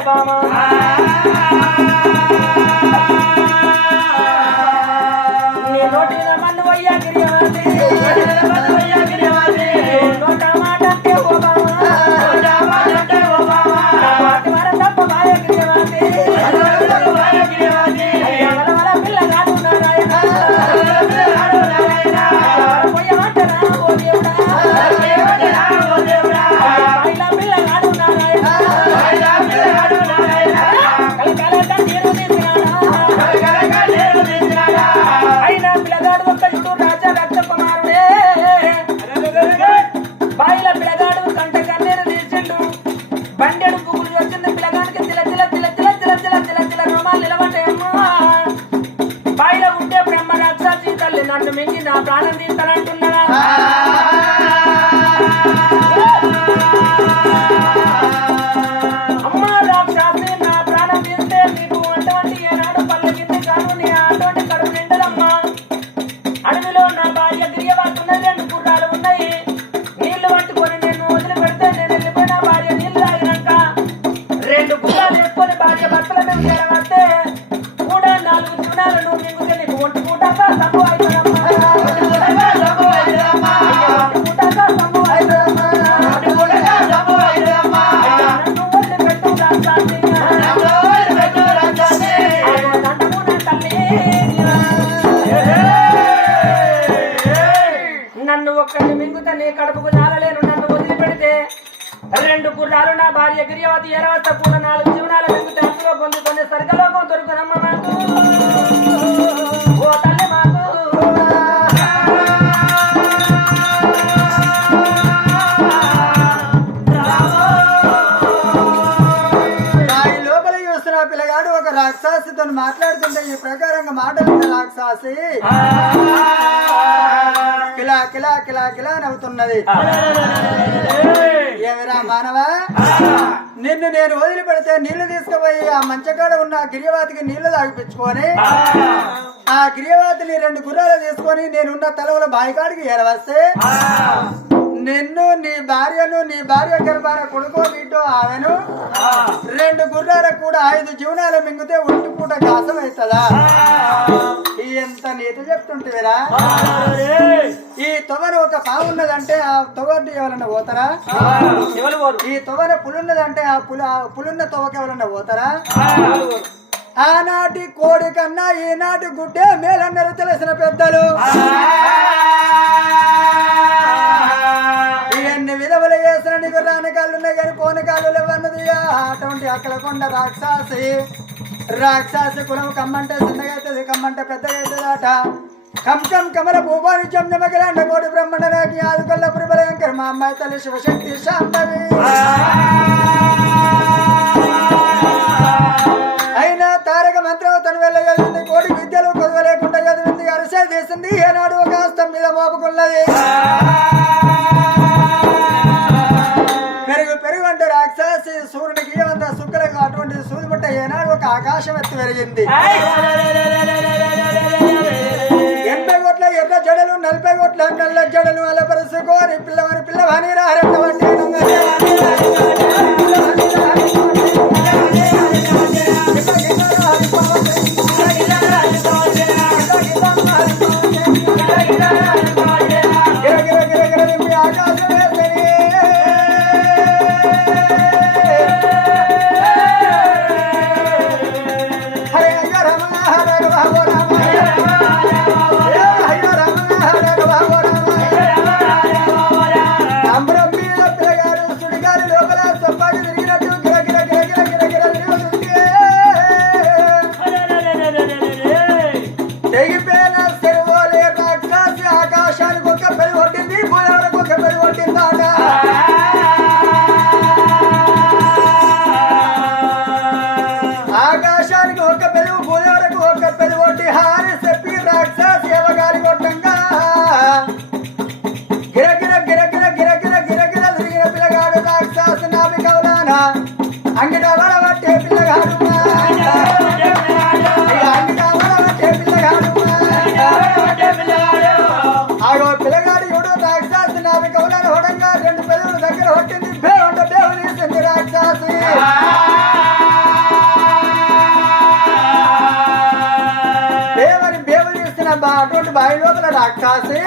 Obama. రెండు గుడాలు వేసుకొని భార్య భర్తల మీద చేరవంటే కూడా నాలుగు చునాలు నువ్వు మింగితే నీకు ఒట్టుకుంటావా తక్కువ నన్ను ఒక్కడిని మింగుతా నీ కడుపుకు జాలలేను. నన్ను వదిలిపెడితే రెండు గుర్రాలు నా భార్య గిరియవతి ఎరవతకు నవ్వుతున్నది ఏమిరా మానవా? నిన్ను నేను వదిలిపెడితే నీళ్ళు తీసుకుపోయి ఆ మంచకాడ ఉన్న గిరియవాతికి నీళ్ళు తాగిపించుకొని ఆ. గిరియవాతిని రెండు గుర్రాలు తీసుకొని నేనున్న తలవల బాయికాడికి ఏరవస్తే నిన్ను నీ భార్యను నీ భార్య గర్భాన కొడుకో బిడ్డో ఆమెను రెండు గుర్రాలకు కూడా ఐదు జీవనాలు మింగితే ఒంటి పూట కాసం అవుతుందా? ఎంత నీతి చెప్తుంటివిరా? ఈ తొవన ఒక పావు ఉన్నదంటే ఆ తొవని ఎవరన్నా పోతారా? ఈ తొవన పులున్నదంటే ఆ పుల ఆ పులున్న తొవకి ఎవరన్నా పోతారా? ఆనాటి కోడి కన్నా ఈనాటి గుడ్డే మేలన్నరు తెలిసిన పెద్దలు. వేసిన ఉన్నాయి కానీ కోనకాలు కాళ్ళు లేవన్నది అటువంటి అక్కడ కొండ రాక్షసి రాక్షసి కులం కమ్మంటే చిన్నగైతుంది కమ్మంటే పెద్దగా అవుతుందట కం కం కమల భూపాని జమ్జమగల కోటి బ్రహ్మణ రాకి ఆదుకొల్ల పురిబలయంకర్ మా అమ్మాయి తల్లి శివశక్తి శాంతవి. అయినా తారక మంత్రం తను వెళ్ళగలిగింది కోటి విద్యలు కొదవలేకుండా చదివింది అరసే చేసింది ఏనాడు ఒక హస్తం మీద మోపుకున్నది. ఏనాడు ఒక ఆకాశం ఎత్తి పెరిగింది ఎనభై కోట్ల ఎర్ర జడలు నలభై కోట్ల నల్ల జడలు అలపరుసుకోని పిల్లవారి పిల్లవాని రారంటే వచ్చి బావిలోకి రాక్షసి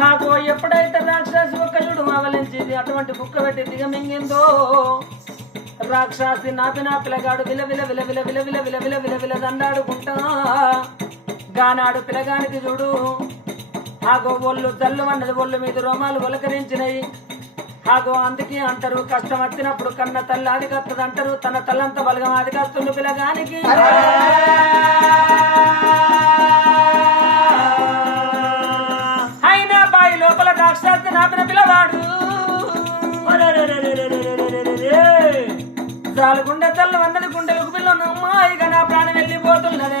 నాకు ఎప్పుడైతే రాక్షసి ఒక్కడు ఆవలించింది అటువంటి బుక్క పెట్టి దిగమింగిందో రాక్షసి నాపి నా విల విల విల విల విల విల విల విల విల విల దండాడుకుంటా గానాడు పిలగానికి చూడు ఆగో గొవ్వొళ్ళు తల్లు అన్నది ఒళ్ళు మీద రోమాలు ఒలకరించినాయి ఆగో అందుకే అంటారు కష్టం వచ్చినప్పుడు కన్న తల్లి అదిగత్తది అంటారు తన తల్లంత బలగం అదిగస్తుంది పిల్లగానికి. అయినా బాయి లోపల రాక్షసి నాపిన పిల్లవాడు. చాలు గుండె తల్లి వందని గుండెలకు పిల్లను అమ్మాయిగా నా ప్రాణం వెళ్ళిపోతున్నదే.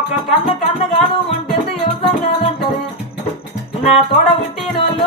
ఒక కన్న కన్న కాదు ఉంటుంది యువతం కాదంటారు. నా తోడ పుట్టినోళ్ళు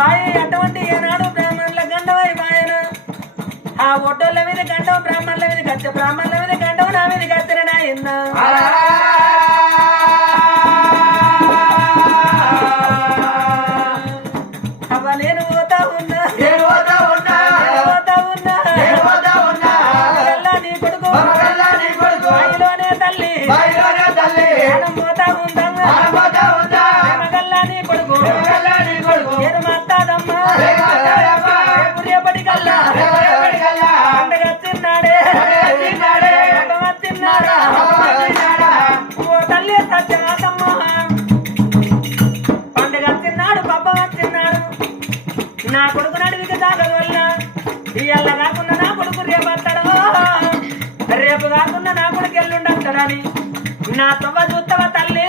బాయ అటువంటి ఏనాడు బ్రాహ్మణుల గండవై బాయన? ఆ ఒడ్డోళ్ళ మీద గండం బ్రాహ్మణుల మీద గచ్చ బ్రాహ్మణుల మీద గండం నా మీద గచ్చన నాయన్న చేస్తాడని నా తొమ్మ చూస్తావా తల్లి.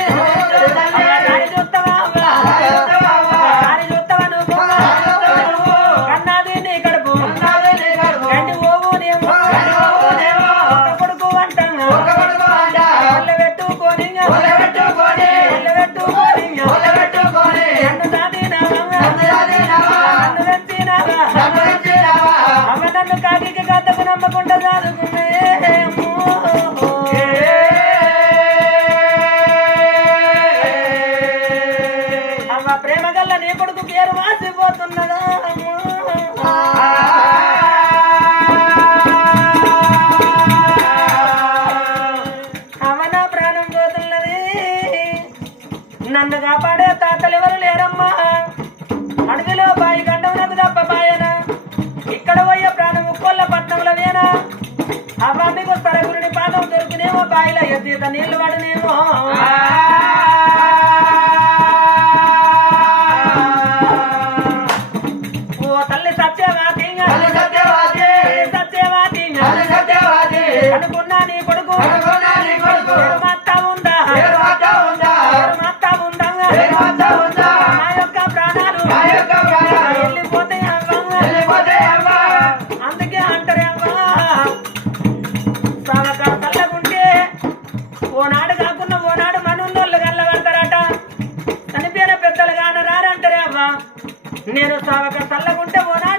రూపాయల ఎద్దిత నిలబడనేమో సావక చల్లగుంటే పోనా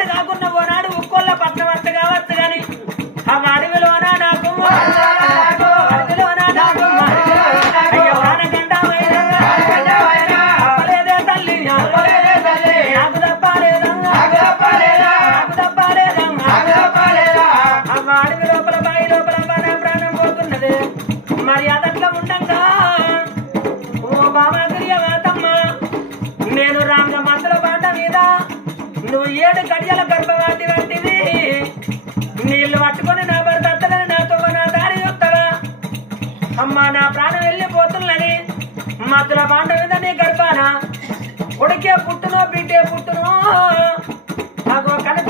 అమ్మా నా ప్రాణం వెళ్ళిపోతున్నదని మధుర పాండవిదని గర్భాన ఉడికే పుట్టునో బిడ్డే పుట్టునో నాకు కనుక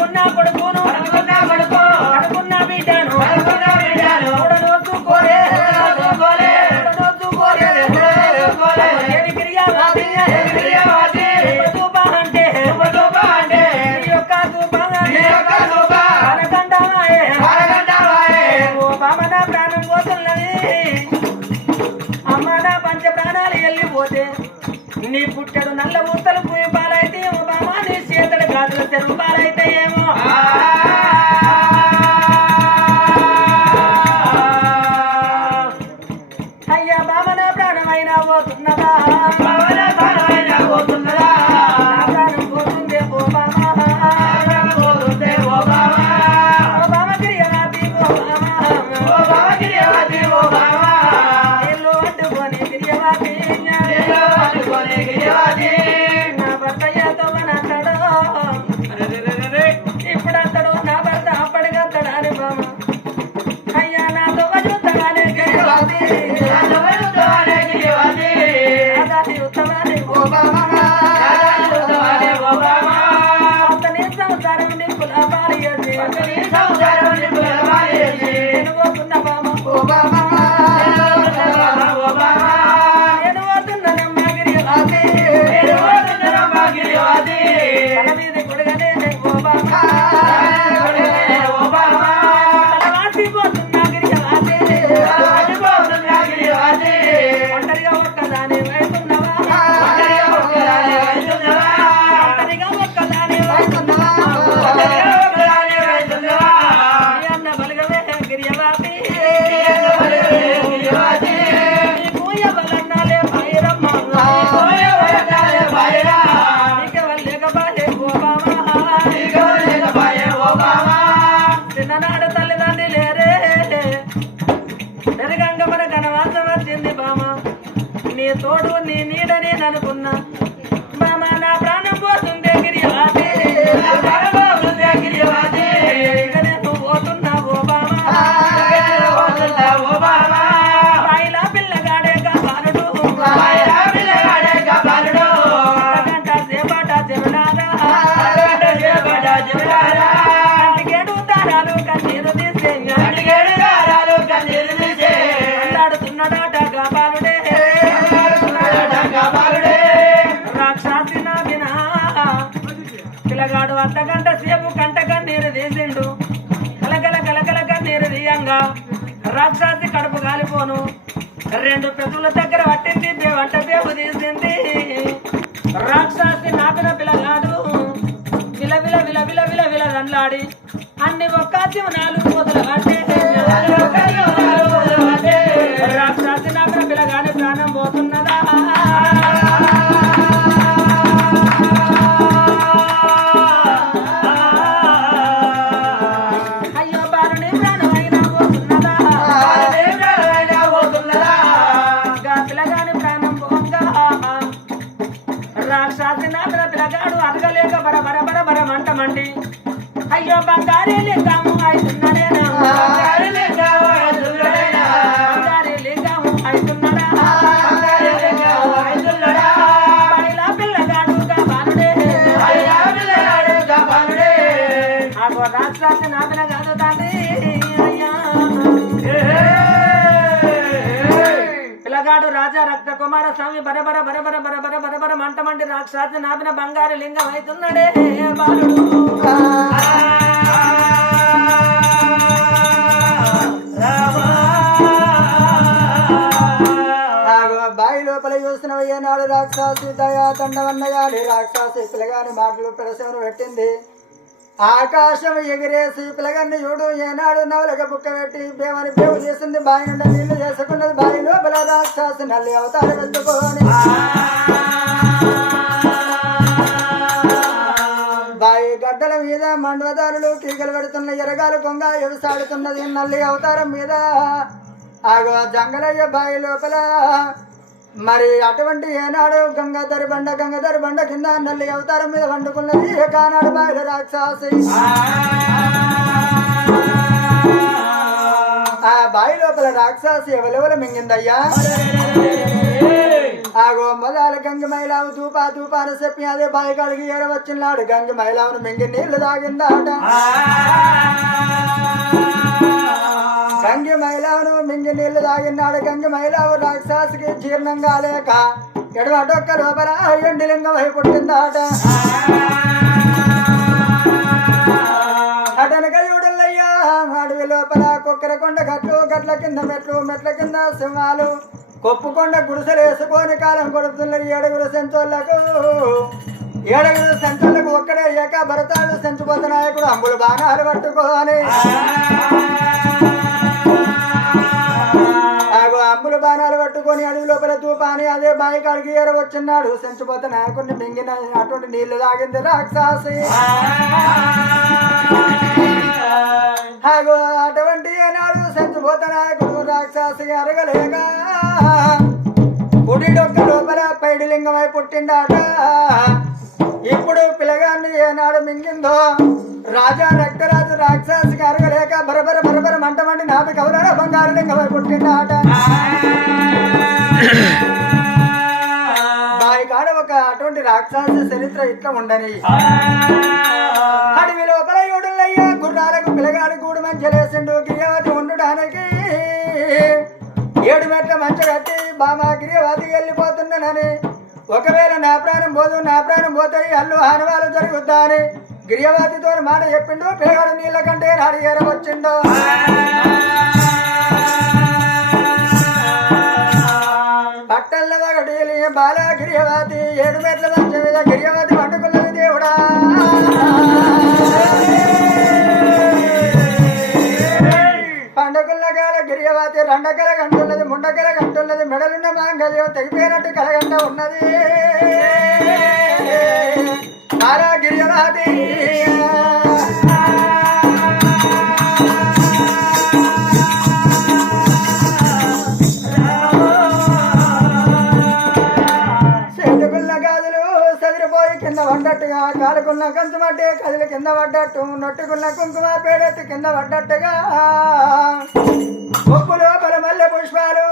బాధలు చెరువు పాలైతే ఏం పోను. రెండు పెద్దల దగ్గర పట్టింది వంట బేవు తీసింది. రాక్షసి నాపిన పిల్లగాడు విల విల విల విల విల విల దండ్లాడి. అన్ని ఒక్క నాలుగు మొదలు అంటే స్వామి బరబర బరబర బరబర బరబర మంట మంటి నాపిన బంగారు లింగం అవుతున్నాడే బాలుడు. ఆగో బావి లోపల దయా తండవన్నగాని రాక్షాసి పిల్లగాని మాటలు పెడసెవరు పెట్టింది. ఆకాశం ఎగిరేసి పిల్లగాన్ని చూడు ఏనాడు నవలక బుక్క పెట్టి బేమని బేవు చేసింది బావి నీళ్ళు చేసుకున్నది బాయి లోపల రాక్షసి నల్లి అవతారం ఎత్తుకోని బాయి గడ్డల మీద మండవదారులు కీకలు పెడుతున్న ఎరగాలు కొంగ ఎగుసాడుతున్నది నల్లి అవతారం మీద. ఆగో జంగలయ్య బాయి లోపల మరి అటువంటి ఏనాడు గంగాధర బండ గంగాధర బండ కింద నల్లి అవతారం మీద వండుకున్నది కానాడు బావిల రాక్షసి. ఆ బావి లోపల రాక్షసి ఎవరెవరు మింగిందయ్యా? ఆగో మొదలు గంగ మైలావు తూపా తూపా అని చెప్పి అదే బావి కడిగి ఏరవచ్చినాడు గంగ మైలావును మింగి నీళ్ళు తాగిందాట. గంగి మైలావును మింగి నీళ్ళు తాగినాడు గంగి మైలావు రాక్షసుకి జీర్ణం కాలేక ఎడవటొక్క లోపల ఎండి లింగం అయి పుట్టిందాట. అటనక చూడల్లయ్యా అడవి లోపల కుక్కర కొండ గట్లు గట్ల కింద మెట్లు మెట్ల కింద సింహాలు. కొప్పుకొండ గుడిసెలు వేసుకొని కాలం కొడుతున్నారు ఏడుగురు సెంచోళ్ళకు ఏడుగురు సెంచోళ్ళకు ఒక్కడే ఏక భరతాలు సెంచుపోత నాయకుడు అంబులు బాణాలు పట్టుకోని. పట్టుకొని అడవి లోపల తూపాని అదే బాయి కాడికి ఎరవచ్చున్నాడు వచ్చిన్నాడు నాయకుడిని మింగిన అటువంటి నీళ్ళు తాగింది రాక్షసి. ఆగు అటువంటి ఏనాడు సెంచుపోత నాయకుడు రాక్షసి అరగలేక పుడి డొక్క లోపల పైడిలింగమై పుట్టిండాట. ఇప్పుడు పిల్లగాన్ని ఏనాడు మింగిందో? రాజా రక్తరాజు రాక్షసికి అరగలేక బరబర బరబర మంట మండి నాపి కవరాల బంగారు లింగమై పుట్టిండాట. రాక్షస చరిత్ర ఇట్లా ఉండని. అడవి లోపల యోడులయ్యా గుర్రాలకు పిల్లగాడు గూడు మంచలేసిండు గిరియవతి ఉండడానికి ఏడు మెట్ల మంచి కట్టి బామా గిరియవతికి వెళ్ళిపోతున్నానని ఒకవేళ నా ప్రాణం పోదు నా ప్రాణం పోతాయి అల్లు ఆనవాలు జరుగుద్దా అని గిరియవతితో మాట చెప్పిండు పిల్లగాడు నీళ్ళ కంటే నాడు ఏరవచ్చిండు బాల గిరియవతి ఏడు మెట్ల మంచ మీద గిరియవతి వండుకున్నది దేవుడా. పండుగల కాల గిరియవతి రెండకల గంటున్నది ముండకల గంటున్నది మెడలున్న మాంగల్యం తెగిపోయినట్టు కలగంట ఉన్నది. బాల గిరియవాతి పడ్డట్టుగా కాలుకున్న కదిలి కింద పడ్డట్టు నొట్టుకున్న కుంకుమ పేడెత్తి కింద పడ్డట్టుగా. ఉప్పు లోపల మల్లె పుష్పాలు.